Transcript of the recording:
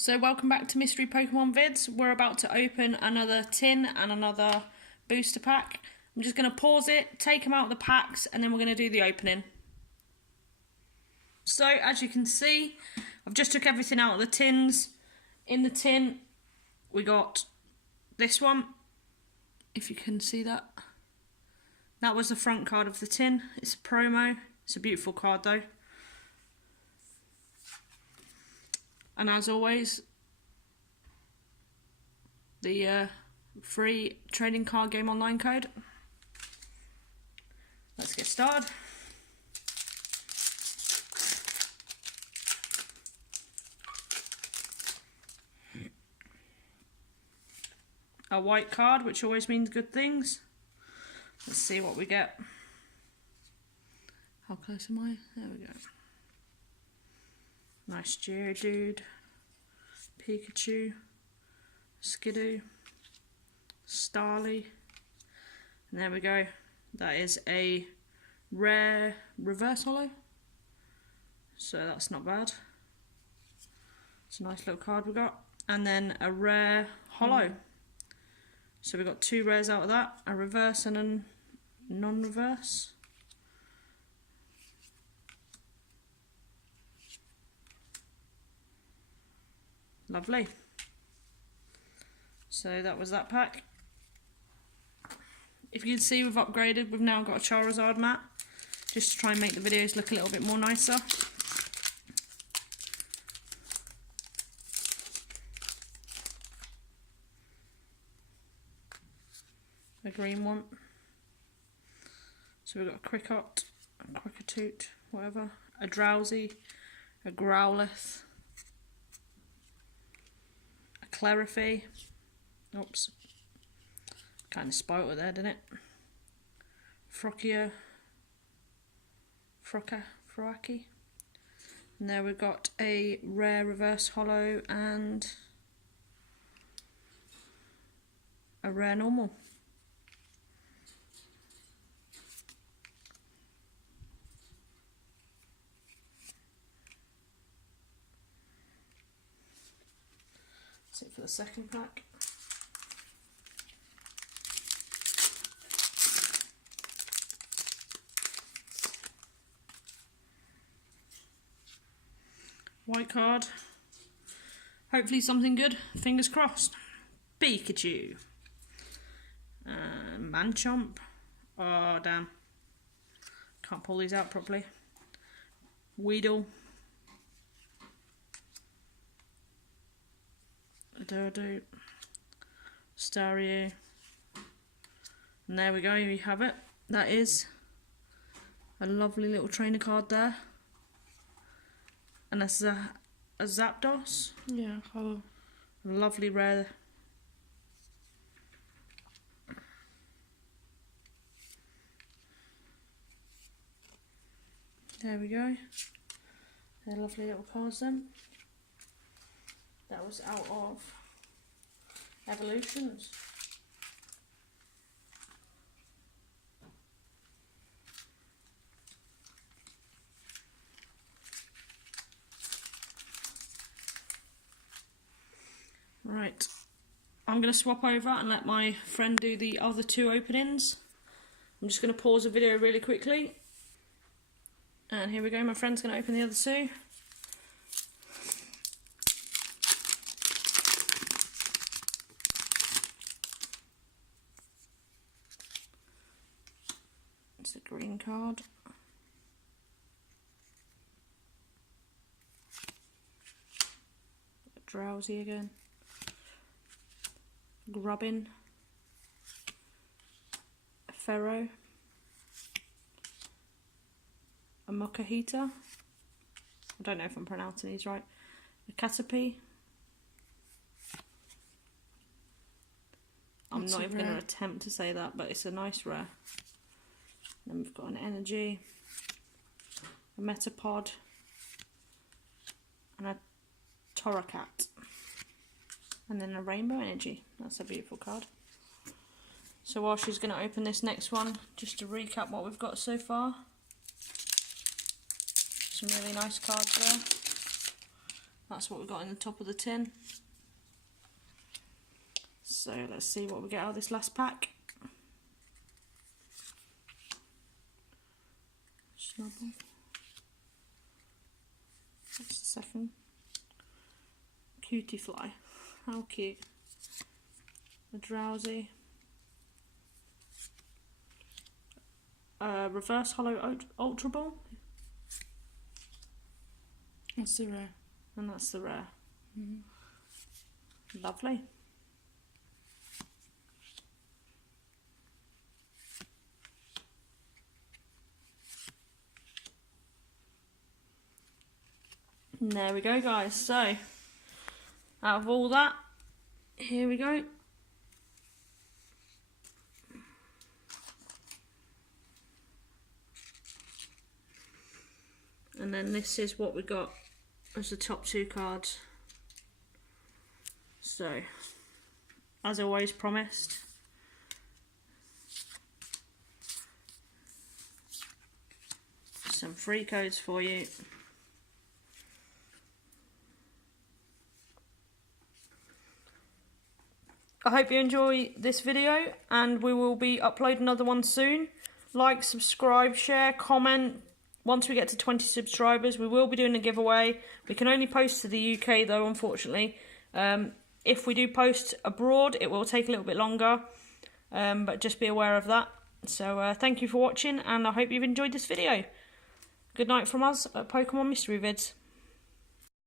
So welcome back to Mystery Pokemon Vids. We're about to open another tin and another booster pack. I'm just going to pause it, take them out of the packs, and then we're going to do the opening. So as you can see, I've just took everything out of the tins. In the tin, we got this one, if you can see that. That was the front card of the tin. It's a promo. It's a beautiful card though. And as always, the free trading card game online code. Let's get started. A white card, which always means good things. Let's see what we get. How close am I? There we go. Nice Geodude, Pikachu, Skidoo, Starly, and there we go. That is a rare reverse holo, so that's not bad. It's a nice little card we got. And then a rare holo. So we got two rares out of that, a reverse and a non-reverse. Lovely. So that was that pack. If you can see, we've upgraded. We've now got a Charizard mat, just to try and make the videos look a little bit more nicer. A green one. So we've got a Cricket, a Cricketoot, whatever, a Drowsy, a Growlithe, Clarify. Oops. Kind of spoiled it there, didn't it? Froakie. And there we've got a rare reverse holo and a rare normal. That's it for the second pack. White card. Hopefully something good. Fingers crossed. Pikachu. Manchomp. Oh damn. Can't pull these out properly. Weedle. Dodo, Staryu, and there we go, you have it. That is a lovely little trainer card there, and that's a Zapdos. Yeah, hello. A lovely rare. There we go. They're lovely little cards then. That was out of Evolutions. Right, I'm going to swap over and let my friend do the other two openings. I'm just going to pause the video really quickly. And here we go, my friend's going to open the other two. It's a green card. A Drowsy again. Grubbin. A Ferro. A Mokahita. I don't know if I'm pronouncing these right. A Caterpie. I'm not even going to attempt to say that, but it's a nice rare. Then we've got an Energy, a Metapod, and a Torracat. And then a Rainbow Energy. That's a beautiful card. So while she's going to open this next one, just to recap what we've got so far. Some really nice cards there. That's what we got in the top of the tin. So let's see what we get out of this last pack. Snubble. That's the second. Cutie fly. How cute. A drowsy. Reverse hollow ultra ball. That's the rare. And that's the rare. Mm-hmm. Lovely. And there we go, guys. So, out of all that, here we go. And then this is what we got as the top two cards. So, as always promised, some free codes for you. I hope you enjoy this video, and we will be uploading another one soon. Like, subscribe, share, comment. Once we get to 20 subscribers, we will be doing a giveaway. We can only post to the UK though, unfortunately. If we do post abroad, it will take a little bit longer, but just be aware of that. So thank you for watching, and I hope you've enjoyed this video. Good night from us at poke-monMysteryVids.